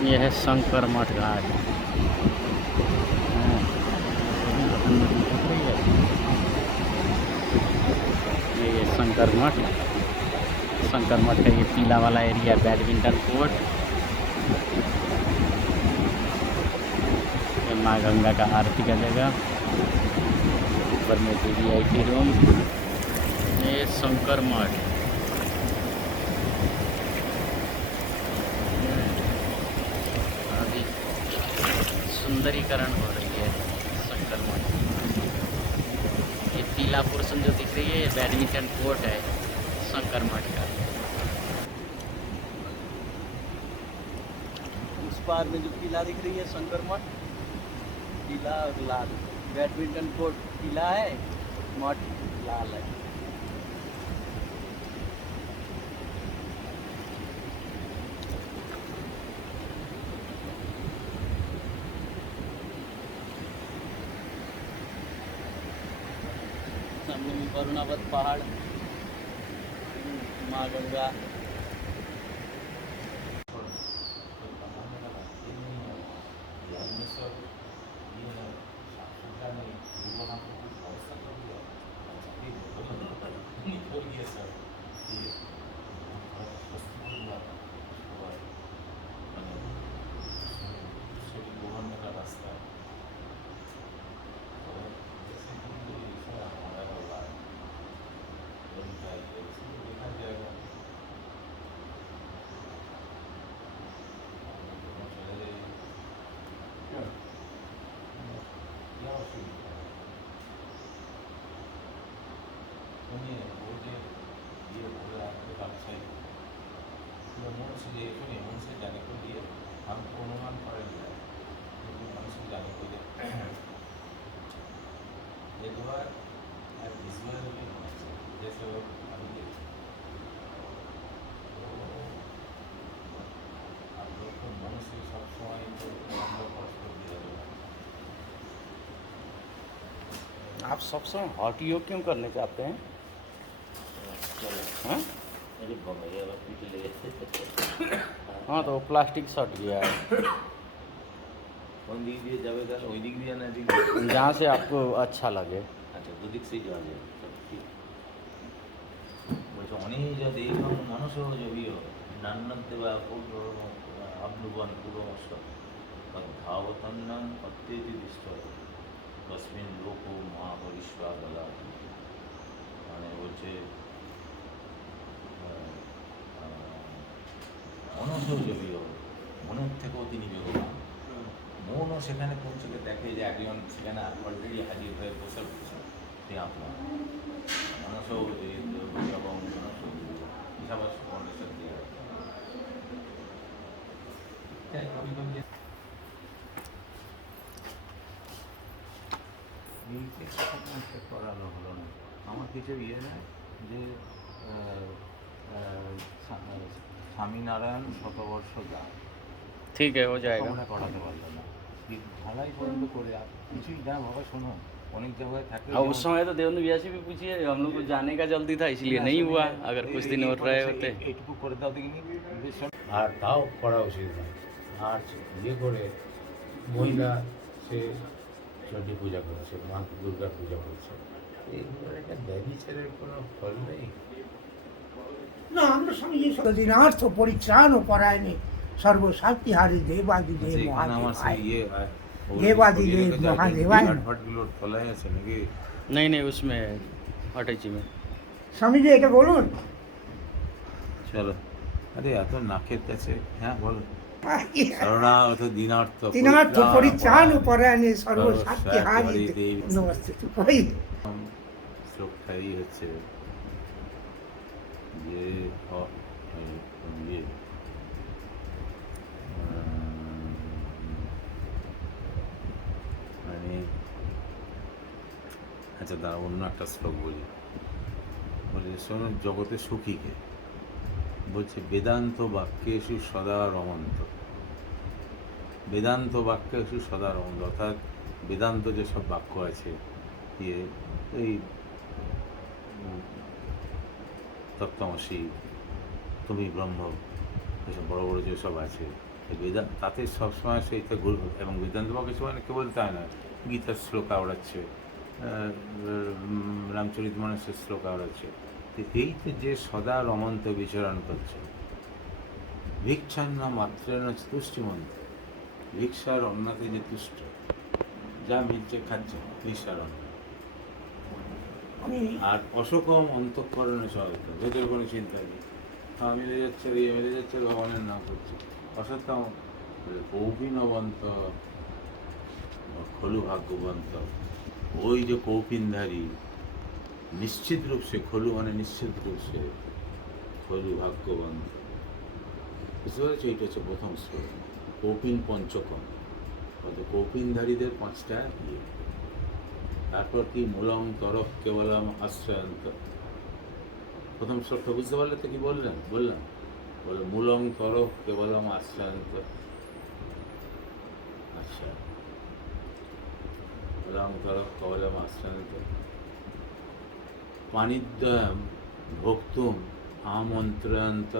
ये है शंकर मठ घाट। ये शंकर मठ, शंकर मठ का ये पीला वाला एरिया बैडमिंटन कोर्ट। ये माँ गंगा का आरती का जगह, ऊपर में वीवीआईपी रूम। ये शंकर मठ। अभी सुंदरीकरण हो रही है शंकर मठ। ये पीला पोर्शन जो दिख रही है ये बैडमिंटन कोर्ट है शंकर मठ का। उस पार में जो पीला दिख रही है शंकर मठ, पीला और लाल। बैडमिंटन कोर्ट पीला है, मठ लाल है। सामने में वरुणावत पहाड़, माँ गंगा। से जाने को लिए हमको अनुमान पड़ेगा मनुष्य जाने को लिए एक बार विजुअल भी होना चाहिए, जैसे अभी आप लोग को मनुष्य सब समय तो कष्ट दिया जाए। आप सब समय हॉट योग क्यों करने चाहते हैं? हाँ हाँ, तो प्लास्टिक सट गया है। कौन दिख दिए जाएगा, वही दिख दिया ना, दिख जहाँ से आपको अच्छा लगे। अच्छा तो दिख से जाओ सब ठीक বলছে অনেক যদি এবং মানুষও যদি নান্নতে বা আবনুবন পুরমস্ব ভাবতন্নাম অত্যেতি দৃষ্ট তসমিন লোক মহাপরিষ্বা বলা মানে বলছে অনসৌজবীয় মনের থেকেও তিনি বেগবান। মনও সেখানে পৌঁছলে দেখে যে একজন সেখানে অলরেডি হাজির হয়ে বসে রয়েছে, সে আপনার মনসৌ এবং ঈশাবাস ফাউন্ডেশন দিয়ে করানো হলো না। আমার কিছু ইয়ে নয় যে স্বামীনারায়ণ শতবর্ষ গান ठीक है, हो जाएगा। আমরা করাতে পারলাম না, ঢালাই পর্যন্ত করে আর কিছুই না বাবা। শোনো অনেক জায়গায় থাকে अब उस समय तो देवेंद्र भैया से भी पूछिए, हम लोग को जाने का जल्दी था इसलिए नहीं हुआ। अगर कुछ दिन और रहे होते। এইটুকু করে দাও দেখিনি, আর তাও করা উচিত নয়। আর ইয়ে করে মহিলা সে চণ্ডী পূজা করছে, মা দুর্গা পূজা করছে, এইগুলোর একটা দেবী ছেলের কোনো ফল নেই। না, আমরা স্বামী দিনার্থ পরিত্রাণ ও পরায়ণে সর্বশক্তিহারী দেবাদি দেব মহাদেবায় দেবাদি দেব মহাদেবায়। ঘাটগুলোর তলায় আছে নাকি? नहीं नहीं, उसमें अटैची में। স্বামীজি এটা বলুন। চলো, আরে এত নাকের কাছে, হ্যাঁ বলো। শরণাগত দিনার্থ দিনার্থ পরিত্রাণ ও পরায়ণে সর্বশক্তিহারী নমস্তে। কই শ্লোকটাই হচ্ছে যে মানে আচ্ছা দাঁড়া, অন্য একটা শ্লোক বলি। বলে শোনো, জগতে সুখীকে বলছে বেদান্ত বাক্যেষু সদা রমন্ত। বেদান্ত বাক্যেষু সদা রমন্ত অর্থাৎ বেদান্ত যেসব বাক্য আছে, ইয়ে এই তত্ত্বমসি, তুমি ব্রহ্ম, এসব বড় বড় যেসব আছে, তাতে সবসময় সেইটা এবং বেদান্তবাবু কিছু মানে কে বলতে হয় না, গীতার শ্লোক আওড়াচ্ছে, রামচরিত মানসের শ্লোক আওড়াচ্ছে। তো এইতে যে সদা রমন্ত বিচরণ করছে, ভিক্ষান্ন মাত্রেন তুষ্টিমন্ত, ভিক্ষার অন্নাতে যে তুষ্ট, যা মিলছে খাচ্ছে ভিক্ষার অন্ন, আমি আর অসকম অন্তঃকরণে সহায়ত, ভেতরে কোনো চিন্তা নেই, হ্যাঁ মিলে যাচ্ছে, ইয়ে মিলে যাচ্ছে, ভগবানের নাম করছে। অসত্যম কৌপিনবন্ত খলু ভাগ্যবন্ত, ওই যে কৌপিনধারী নিশ্চিত রূপ সে, খলু মানে নিশ্চিত রূপ সে, খলু ভাগ্যবন্ত। বুঝতে পেরেছি? এইটা হচ্ছে প্রথম শ্লোক, কৌপিন পঞ্চকম, অর্থাৎ কৌপিনধারীদের পাঁচটা ইয়ে। তারপর কি মূলম তরফ কেবলম আশ্রয়ন্ত, প্রথম শ্লোকটা বুঝতে পারলে তো কি বললাম বলে মূলম তরফ কেবলম আশ্রয়ন্ত। আচ্ছা, মূলম তরফ কেবলম আশ্রয়ন্ত, পানিদ্বয়ম ভোক্তুম আমন্ত্রয়ন্ত,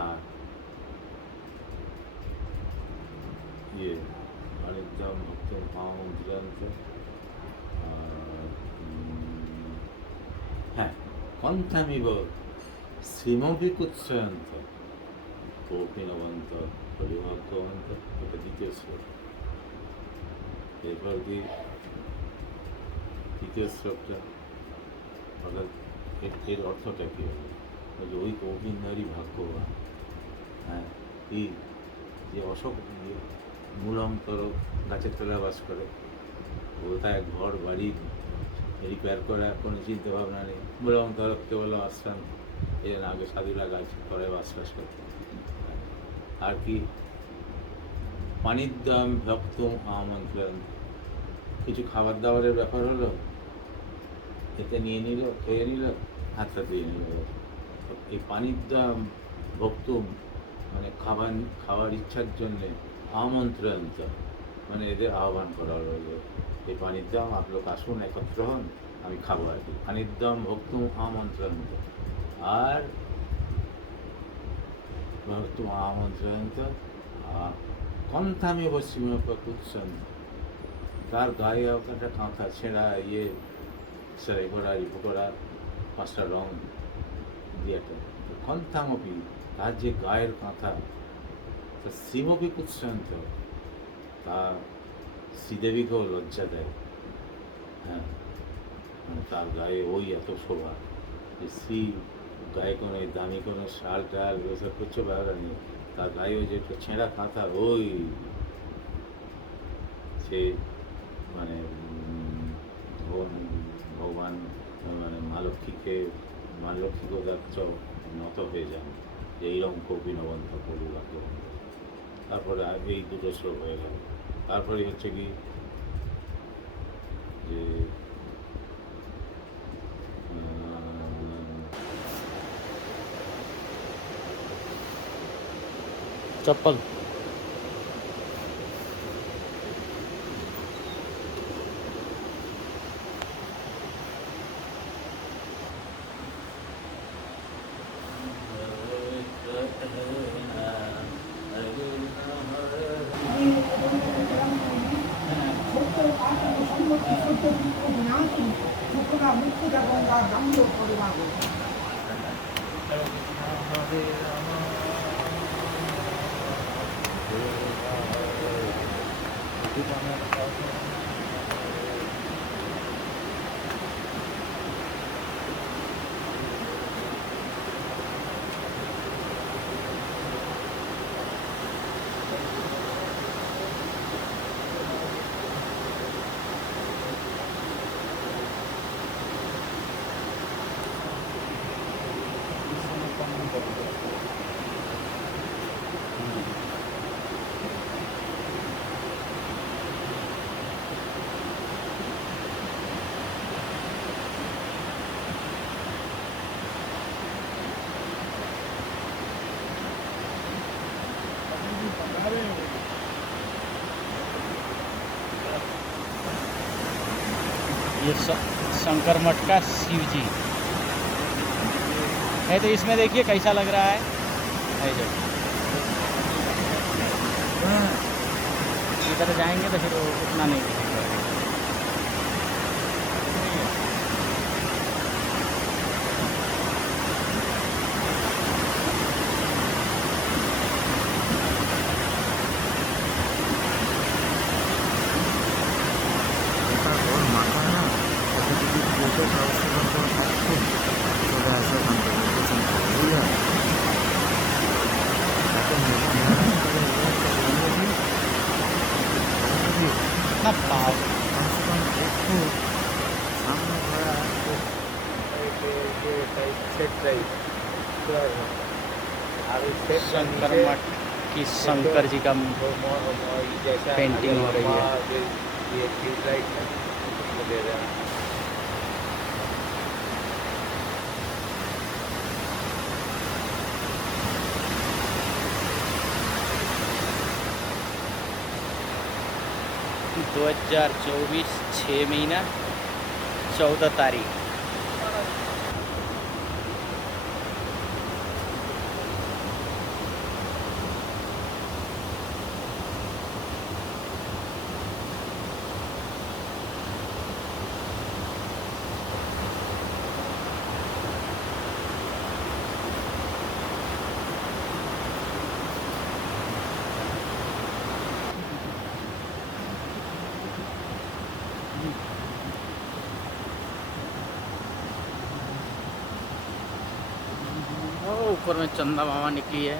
আর ইয়ে পানিদ্বয়ম ভোক্তুম আমন্ত্রয়ন্ত, হ্যাঁ কণ্ঠামিব শ্রীমপি কুৎসয়ন্ত, কৌপিনবন্ত হরিভক্তবন্ত, এটা দ্বিতীয় শ্লোক। এরপর কি তৃতীয় শ্লোকটা, অর্থাৎ এর অর্থটা কী হবে? বলছে ওই কৌপিনধারী ভাগ্যবান, হ্যাঁ কি যে অশোক মূলন্তর গাছের তলায় বাস করে, কোথায় ঘর বাড়ি রিপেয়ার করার কোনো চিন্তা ভাবনা নেই, মূলন্তর কেবল আশ্রম, এই আগে সাধুরা গাছ তলায় বাস করত। আর কি পানিদ্বয়ম ভক্তুম আমন্ত্রণ, কিছু খাবার দাবারের ব্যাপার হলো, এতে নিয়ে নিল, খেয়ে নিল, হাতটা দিয়ে নিল। এই পানিদ্বয়ম ভক্তুম মানে খাওয়ার ইচ্ছার জন্যে, আমন্ত্রণ মানে এদের আহ্বান করা হলো, এই পানিদ্যম আপ লোক আসুন, একত্র হন, আমি খাবো আর কি। পানিদ্যম ভক্তুম আমন্ত্রণ, আর ভক্তুম আমন্ত্রণ কণ্ঠামি পশ্চিম কুৎসন, তার গায়ে একটা কাঁথা ছেঁড়া ইয়ে সেলাই করা, রিপো করা, পাঁচটা রং দিয়ে একটা কণ্ঠামপি, তার যে গায়ের কাঁথা, তা শ্রীমপি কুৎসন্ত, তা শ্রীদেবীকেও লজ্জা দেয়। হ্যাঁ, মানে তার গায়ে ওই এত শোভা, যে শ্রী গায়ে কোনো দামি কোনো শাল টাল ওসব করছে ব্যাপার নেই, তার গায়ে ওই যে একটা ছেঁড়া কাঁথা, ওই সে মানে ভগবান মানে মা লক্ষ্মীকেও তার নত হয়ে যান, যে এইরকম কৌপিনবন্ত কবি ভাগ্যবন্ত। তারপরে এই দুটো শ্লোক হয়ে গেল। তারপরে হচ্ছে কি যে चप्पल ये शंकर मठ का शिव जी है। तो इसमें देखिए कैसा लग रहा है। है जो इधर जाएंगे तो फिर वो उतना नहीं दिखेगा। এটা ঘর মাথা না ওটা যদি পৌঁছে সাহসী বন্ধ থাকছে চলে আসে ওখান থেকে পেছন থেকে বুঝলেন তাকে মেহনত করে ना पाव कमसे कम একটু সামনে ঘোরা सेट टाइप और इस सेट का शंकर नीचे मठ की शंकर जी का जैसा पेंटिंग हो रही है। ये ट्यूबलाइट दे रहा है दो 2024 6 महीना 14 तारीख। ऊपर में चंदा मामा निकली है।